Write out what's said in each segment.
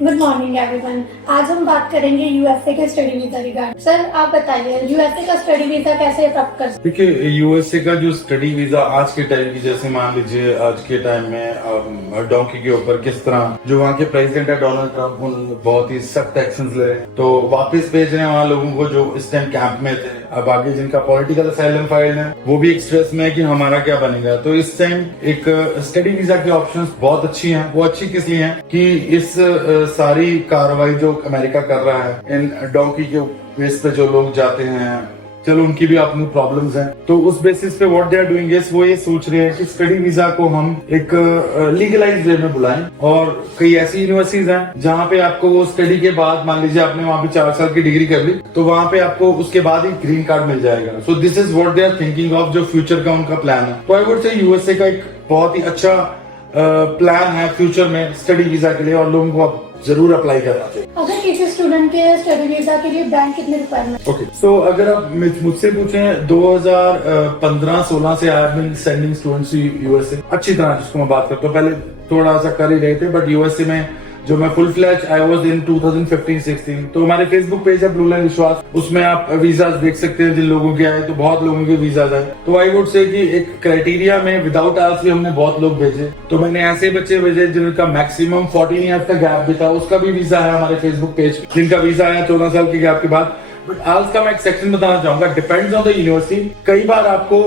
Good morning everyone. आज हम बात करेंगे यूएसए के स्टडी वीजा रिगार्ड। सर आप बताइए यूएसए का स्टडी वीजा कैसे प्राप्त कर सकते? देखिए यूएसए का जो स्टडी वीजा आज के टाइम की, जैसे मान लीजिए आज के टाइम में डोंकी के ऊपर किस तरह जो वहाँ के प्रेसिडेंट है डोनाल्ड ट्रंप, उन्होंने बहुत ही सख्त एक्शंस ले तो वापस भेज रहे हैं वहाँ लोगों को जो इस टाइम कैंप में थे। अब आगे जिनका पॉलिटिकल असाइलम फाइल है वो भी एक स्ट्रेस में है कि हमारा क्या बनेगा। तो इस टाइम एक स्टडी वीजा की ऑप्शंस बहुत अच्छी हैं। वो अच्छी किस लिए हैं कि इस सारी कार्रवाई जो अमेरिका कर रहा है इन डोंकी के बेस पे जो लोग जाते हैं, चलो उनकी भी अपनी प्रॉब्लम्स हैं, तो उस बेसिस पे what they are doing is वो ये सोच रहे हैं कि स्टडी वीजा को हम एक लीगलाइज्ड वे में बुलाएं। और कई ऐसी यूनिवर्सिटीज हैं जहाँ पे आपको वो स्टडी के बाद, मान लीजिए आपने वहाँ पे 4 साल की डिग्री कर ली, तो वहाँ पे आपको उसके बाद ही ग्रीन कार्ड मिल जाएगा। So this is what they are thinking of, जो फ्यूचर का उनका प्लान है। तो आई वुड से यूएसए का एक बहुत ही अच्छा प्लान है फ्यूचर में स्टडी वीजा के लिए, और लोगों को अब जरूर अप्लाई करना चाहिए। अगर किसी स्टूडेंट के स्टडी वीजा के लिए बैंक कितने रिक्वायरमेंट? ओके, सो अगर आप मुझसे पूछें 2015-16 से I have been sending students USA अच्छी तरह, जिसको मैं बात करता हूँ। पहले थोड़ा सा कर ही रहे थे, बट यूएसए में जो मैं full flash I was in 2015-16। तो हमारे फेसबुक पेज है ब्लू लाइन विश्वास, उसमें आप वीजाज देख सकते हैं जिन लोगों के आए, तो बहुत लोगों के वीजाज आए। तो आई वुड से कि एक क्राइटेरिया में विदाउट आल्स भी हमने बहुत लोग भेजे। तो मैंने ऐसे बच्चे भेजे जिनका मैक्सिमम 14 ईयर्स का गैप भी था, उसका भी वीजा है हमारे फेसबुक पेज, जिनका वीजा आया 14 साल के गैप के बाद। बट आल्स का मैं एक सेक्शन बताना चाहूंगा, डिपेंड्स ऑन द यूनिवर्सिटी। कई बार आपको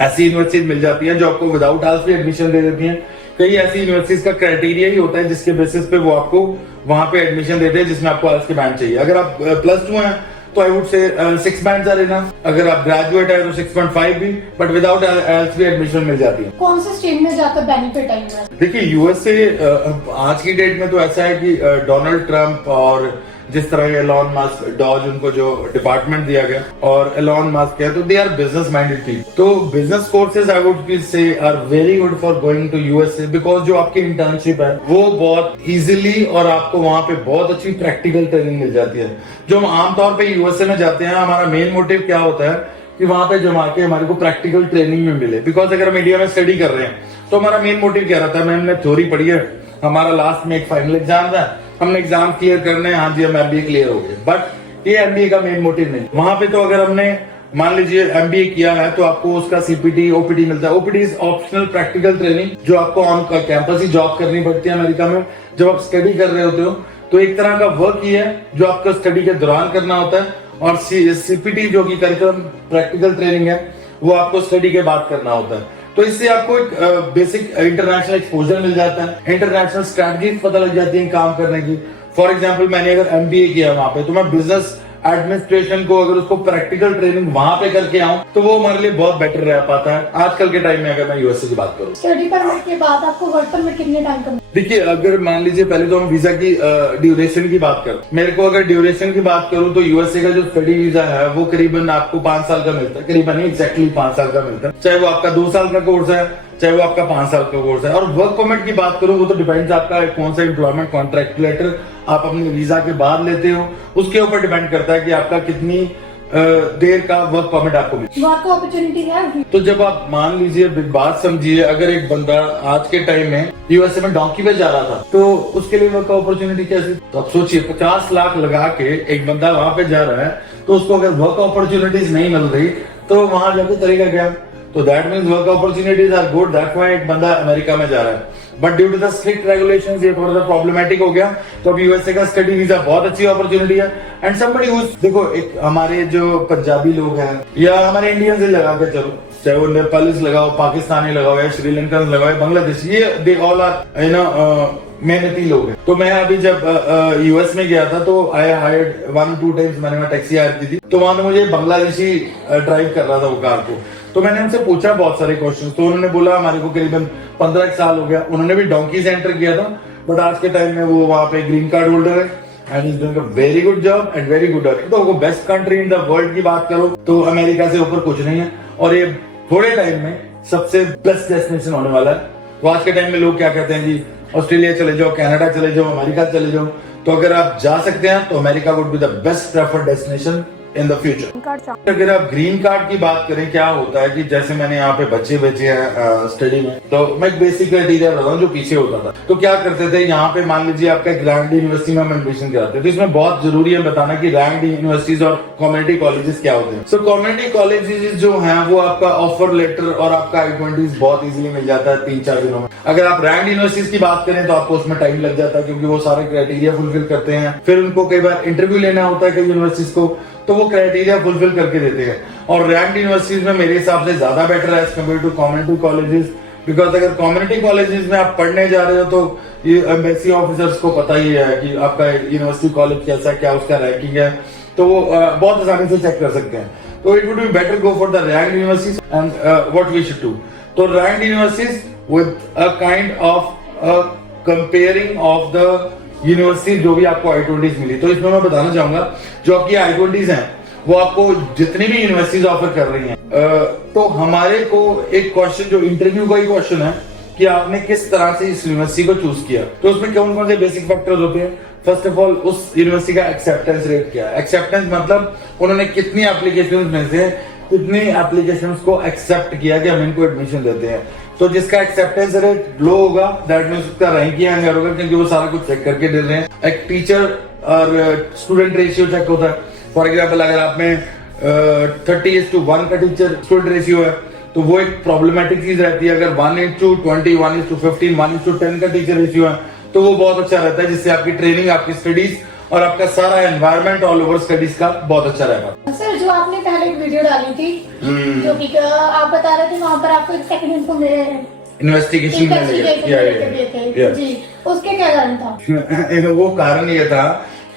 ऐसी यूनिवर्सिटी मिल जाती है जो आपको विदाउट आल्स भी एडमिशन दे देती है। कई ऐसी यूनिवर्सिटीज का क्राइटेरिया ही होता है जिसके बेसिस पे वो आपको वहां पे एडमिशन देते हैं जिसमें आपको आल्स के बैंड चाहिए। अगर आप +2 हैं तो आई वुड से 6 बैंड्स आर इनफ। अगर आप ग्रेजुएट है तो 6.5 भी, बट विदाउट आल्स भी एडमिशन मिल जाती है। कौन से स्ट्रीम में जाकर बेनिफिट है? देखिए यूएसए आज की डेट में तो ऐसा है कि डोनाल्ड ट्रंप और जिस तरह एलॉन मस्क, डॉज, उनको जो डिपार्टमेंट दिया गया, और एलॉन मस्क है तो they are business minded people. तो business courses I would say are very good for going to USA, because जो आपकी इंटर्नशिप है वो बहुत इजीली, और आपको वहां पे बहुत अच्छी प्रैक्टिकल ट्रेनिंग मिल जाती है। जो हम आमतौर पे यूएसए में जाते हैं, हमारा मेन मोटिव क्या होता है कि वहां पे जमा के हमारे को प्रैक्टिकल ट्रेनिंग में मिले। बिकॉज अगर हम इंडिया में स्टडी कर रहे हैं तो हमारा मेन मोटिव क्या रहता है, हमने थ्योरी पढ़ी है, हमारा लास्ट में एक फाइनल एग्जाम था, हमने एग्जाम क्लियर करने हैं, हाँ जी हम एमबीए क्लियर हो गए। बट ये एमबीए का मेन मोटिव नहीं। वहां पे तो अगर हमने मान लीजिए एमबीए किया है तो आपको उसका सीपीटी, ओपीटी मिलता है। OPT is optional practical training जो आपको ऑन कैंपस ही जॉब करनी पड़ती है अमेरिका में। जब आप स्टडी कर रहे होते हो तो एक तरह का वर्क ही है जो आपको स्टडी के दौरान करना होता है, और सीपीटी जो कि करिकुलम प्रैक्टिकल ट्रेनिंग है वो आपको स्टडी के बाद करना होता है। तो इससे आपको एक बेसिक इंटरनेशनल एक्सपोजर मिल जाता है, इंटरनेशनल स्ट्रैटेजीज पता लग जाती है काम करने की। फॉर एग्जांपल मैंने अगर एमबीए किया वहां पे, तो मैं बिजनेस एडमिनिस्ट्रेशन को अगर उसको प्रैक्टिकल ट्रेनिंग वहां पे करके आऊं तो वो हमारे लिए बहुत बेटर रह पाता है आजकल के टाइम में। अगर मैं यूएसए की बात करूं, स्टडी परमिट के बाद आपको वर्क परमिट कितने टाइम का? देखिए अगर मान लीजिए पहले तो हम वीजा की ड्यूरेशन की बात करें, मेरे को अगर ड्यूरेशन की बात करूं तो यूएसए का जो स्टडी वीजा है वो करीबन आपको 5 साल का मिलता है, करीबन नहीं एक्जैक्टली 5 साल का मिलता है, चाहे वो आपका 2 साल का कोर्स है चाहे वो आपका 5 साल का कोर्स है। और वर्क परमिट की बात करूं वो तो डिपेंड्स आपका कौन सा एम्प्लॉयमेंट कॉन्ट्रैक्ट लेटर आप अपने वीजा के बाद लेते हो, उसके ऊपर डिपेंड करता है कि आपका कितनी देर का वर्क परमिट आपको मिले। वर्क अपॉर्चुनिटी है तो जब आप मान लीजिए बात समझिए, अगर एक बंदा आज के टाइम में यूएसए में डोंकी पे जा रहा था तो उसके लिए वर्क अपॉर्चुनिटी कैसी? तो आप सोचिए 50 लाख लगा के एक बंदा वहां पे जा रहा है, तो उसको अगर वर्क अपॉर्चुनिटीज नहीं मिल रही तो वहां जाके करेगा क्या? तो that means work opportunities are good, that's why एक बंदा अमेरिका में जा रहा है। But due to the strict regulations ये थोड़ा सा प्रॉब्लमेटिक हो गया। तो अब यूएसए का स्टडी वीजा बहुत अच्छी अपॉर्चुनिटी है। एंड समबडी हु, देखो एक हमारे जो पंजाबी लोग हैं या हमारे इंडियंस ही लगा के चलो, चाहे वो नेपालीज लगाओ, पाकिस्तानी लगाओ या श्रीलंकन लगाओ, बांग्लादेश, ये दे ऑल आर मेहनती लोग हैं। तो मैं अभी जब यूएस में गया था तो आई हायर्ड 1-2 टाइम्स, मैंने वहां टैक्सी हायर की थी, तो वहां मुझे बांग्लादेशी ड्राइव कर रहा था वो कार को। तो मैंने उनसे पूछा बहुत सारे क्वेश्चन, तो उन्होंने बोला हमारे को करीबन 15 साल हो गया, उन्होंने भी डोंकी से एंटर किया था, बट आज के टाइम में वो वहां पे ग्रीन कार्ड होल्डर है and is doing a very good job and very good earning. तो वो best country in the world की बात करो तो अमेरिका से ऊपर कुछ नहीं है, और ये थोड़े टाइम में सबसे बेस्ट डेस्टिनेशन होने वाला है। तो आज के टाइम में लोग क्या कहते हैं जी ऑस्ट्रेलिया चले जाओ, कनाडा चले जाओ, अमेरिका चले जाओ। तो अगर आप जा सकते हैं तो America would be the best preferred destination in the future. अगर आप ग्रीन कार्ड की बात करें, क्या होता है कि जैसे मैंने यहाँ पे बच्चे भेजे हैं स्टडी में, तो मैं एक बेसिक क्राइटेरिया बताता हूँ जो पीछे होता था। तो क्या करते थे, यहाँ पे मान लीजिए आपका एक रैंक्ड यूनिवर्सिटी में हम एडमिशन कराते थे, तो इसमें बहुत जरूरी है बताना कि रैंक्ड यूनिवर्सिटीज और कम्युनिटी कॉलेजेस क्या होते हैं। सो कम्युनिटी कॉलेजेस जो हैं वो आपका ऑफर लेटर और आपका I-20 बहुत इजीली मिल जाता है 3-4 दिनों में। अगर आप रैंक्ड यूनिवर्सिटीज की बात करें तो आपको उसमें टाइम लग जाता है, क्योंकि वो सारे क्राइटेरिया फुलफिल करते हैं। फिर उनको कई बार इंटरव्यू लेना होता है कई यूनिवर्सिटीज को, तो वो क्राइटेरिया फुलफिल करके देते हैं। और रैंक्ड यूनिवर्सिटीज में मेरे हिसाब से ज्यादा बेटर है as compare to community colleges, because अगर कम्युनिटी कॉलेजेस में आप पढ़ने जा रहे हो तो ये एम्बेसी ऑफिसर्स को पता ही है कि आपका यूनिवर्सिटी कॉलेज कैसा है, क्या उसका रैंकिंग है, तो वो बहुत आसानी से चेक कर सकते हैं। तो it would be better go for the ranked universities and what we should do. तो ranked universities with a kind of comparing of the university जो भी आपको I-20 मिली। तो इसमें मैं बताना चाहूंगा जो आपकी I-20 हैं वो आपको जितनी भी यूनिवर्सिटीज ऑफर कर रही हैं, तो हमारे को एक क्वेश्चन जो इंटरव्यू का ही क्वेश्चन है कि आपने किस तरह से इस यूनिवर्सिटी को चूज किया। तो उसमें कौन कौन से बेसिक फैक्टर्स होते हैं। फर्स्ट ऑफ ऑल उस यूनिवर्सिटी का एक्सेप्टेंस रेट क्या है। एक्सेप्टेंस मतलब उन्होंने कितनी एप्लीकेशन में से कितनी एप्लीकेशंस को एक्सेप्ट किया कि हम इनको एडमिशन देते हैं। तो जिसका एक्सेप्टेंस रेट लो होगा दैट मींस उसका रैंक ही हायर होगा, क्योंकि वो सारा कुछ चेक करके दे रहे हैं। एक टीचर और स्टूडेंट रेशियो चेक होता है। फॉर एग्जांपल अगर आप में 30:1 का टीचर स्टूडेंट रेशियो है तो वो एक प्रॉब्लमेटिक चीज रहती है। अगर 1:20, 1:15, 1:10 का टीचर रेशियो है तो वो बहुत अच्छा रहता है, जिससे आपकी ट्रेनिंग, आपकी स्टडीज और आपका सारा एनवायरनमेंट ऑल ओवर स्टडीज का बहुत अच्छा रहेगा। सर जो आपने पहले एक वीडियो डाली थी जो कि आप बता रहे थे वहाँ पर आपको एक सेकंड इन्वेस्टिगेशन जी, उसके क्या कारण था? वो कारण ये था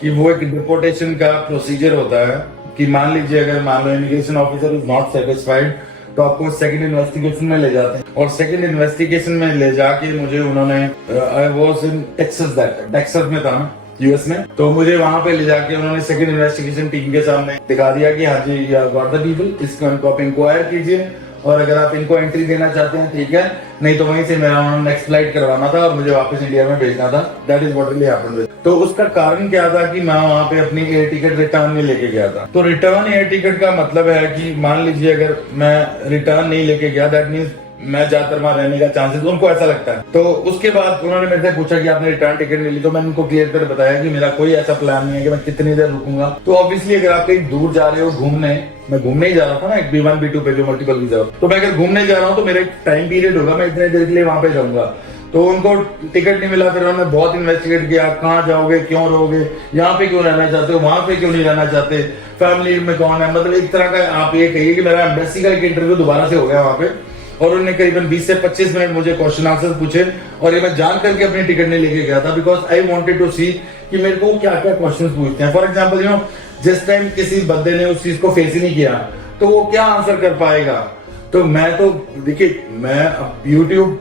कि वो एक डिपोर्टेशन का प्रोसीजर होता है कि मान लीजिए अगर मान लो immigration officer is not satisfied तो आपको सेकंड इन्वेस्टिगेशन में ले जाते हैं। और सेकंड इन्वेस्टिगेशन में ले जाके मुझे उन्होंने आई वाज इन टेक्सास में था यूएस में, तो मुझे वहां पे ले जाके उन्होंने सेकंड इन्वेस्टिगेशन टीम के सामने दिखा दिया कि हाँ जी गॉट द पीपल, इसको आप इंक्वायर कीजिए और अगर आप इनको एंट्री देना चाहते हैं ठीक है, नहीं तो वहीं से मेरा उन्होंने नेक्स्ट फ्लाइट करवाना था और मुझे वापस इंडिया में भेजना था। That is what really happened. तो उसका कारण क्या था कि मैं वहां पे अपनी एयर टिकट रिटर्न में लेके गया था। तो रिटर्न एयर टिकट का मतलब है कि मान लीजिए अगर मैं रिटर्न नहीं लेके गया दैट मीन्स मैं ज्यादातर वहां रहने का चांसेस, उनको ऐसा लगता है। तो उसके बाद उन्होंने मेरे से पूछा कि आपने रिटर्न टिकट नहीं ली, तो मैंने उनको क्लियर कर बताया कि मेरा कोई ऐसा प्लान नहीं है कि मैं कितनी देर रुकूंगा। तो ऑब्वियसली अगर आप कहीं दूर जा रहे हो घूमने, मैं घूमने ही जा रहा था ना एक B1 B2 पे जो मल्टीपल वीजा, तो मैं अगर घूमने जा रहा हूँ तो मेरा एक टाइम पीरियड होगा, मैं इतने देर के लिए वहां पे जाऊंगा। तो उनको टिकट नहीं मिला, फिर उन्होंने बहुत इन्वेस्टिगेट किया, कहाँ जाओगे, क्यों रहोगे, यहाँ पे क्यों रहना चाहते हो, वहां पे क्यों नहीं रहना चाहते, फैमिली में कौन है, मतलब एक तरह का आप ये कहिए कि मेरा एम्बेसी का एक इंटरव्यू दोबारा से हो गया वहां पे। और उन्होंने करीबन 20 से 25 मिनट मुझे क्वेश्चन आंसर पूछे और ये मैं जान करके अपनी टिकट नहीं लेके गया था, बिकॉज आई वांटेड टू सी कि मेरे को क्या क्या क्वेश्चंस पूछते हैं। फॉर एग्जांपल जिस टाइम किसी बंदे ने उस चीज को फेस ही नहीं किया तो वो क्या आंसर कर पाएगा। तो मैं तो देखिए, मैं यूट्यूब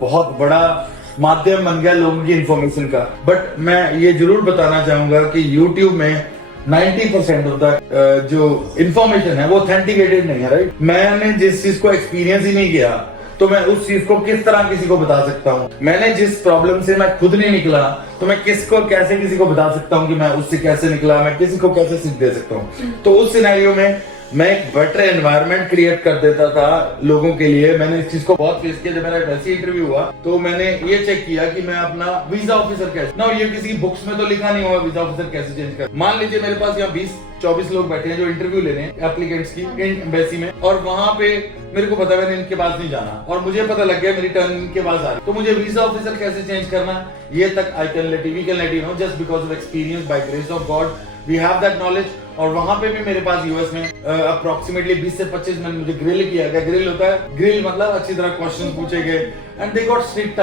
बहुत बड़ा माध्यम बन गया लोगों की इंफॉर्मेशन का, बट मैं ये जरूर बताना चाहूंगा कि यूट्यूब में 90% ऑफ द जो इंफॉर्मेशन है वो ऑथेंटिकेटेड नहीं है, राइट। मैंने जिस चीज को एक्सपीरियंस ही नहीं किया तो मैं उस चीज को किस तरह किसी को बता सकता हूँ। मैंने जिस प्रॉब्लम से मैं खुद नहीं निकला तो मैं किसको कैसे किसी को बता सकता हूँ कि मैं उससे कैसे निकला, मैं किसी को कैसे सीख दे सकता हूँ। तो उस सिनेरियो में मैं एक बेटर एनवायरनमेंट क्रिएट कर देता था लोगों के लिए। मैंने इस चीज को बहुत फेस किया। जब मेरा वैसे इंटरव्यू हुआ तो मैंने ये चेक किया कि मैं अपना वीजा ऑफिसर कैसे, ना ये किसी बुक्स में तो लिखा नहीं हुआ वीजा ऑफिसर कैसे चेंज कर। मान लीजिए मेरे पास यहाँ 20-24 लोग बैठे हैं जो इंटरव्यू ले रहे हैं एप्लीकेंट्स की एम्बेसी में, और वहां पे मेरे को पता है मैंने इनके पास नहीं जाना और मुझे पता लग गया मेरी टर्न इनके पास आ रही, तो मुझे वीजा ऑफिसर कैसे चेंज करना ये तक we can let you know just because of experience by grace of God we have that knowledge. और वहां पे भी मेरे पास यूएस में अप्रोक्सीमेटली 20 से 25 मिनट मुझे ग्रिल किया गया। ग्रिल होता है, ग्रिल मतलब अच्छी तरह क्वेश्चन पूछे गए एंड दे गॉट स्ट्रिक्ट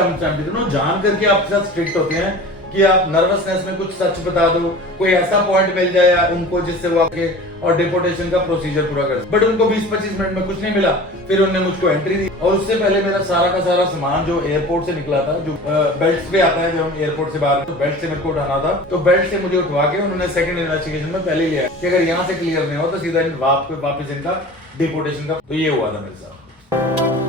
जान करके आपके साथ स्ट्रिक्ट होते हैं कि आप नर्वसनेस में कुछ सच बता दो, कोई ऐसा पॉइंट मिल जाए उनको जिससे वो आपके और डिपोर्टेशन का प्रोसीजर पूरा कर। बट उनको 20-25 मिनट में कुछ नहीं मिला, फिर उन्होंने मुझको एंट्री दी और उससे पहले मेरा सारा का सारा सामान जो एयरपोर्ट से निकला था, जो बेल्ट पे आता है जब हम एयरपोर्ट से बाहर, तो बेल्ट से मेरे को उठाना था, तो बेल्ट से मुझे उठवा के उन्होंने सेकंड इन्वेस्टिगेशन में पहले लिया कि अगर यहाँ से क्लियर नहीं हो तो सीधा वापस इनका डिपोर्टेशन का। तो ये हुआ था मेरे साथ।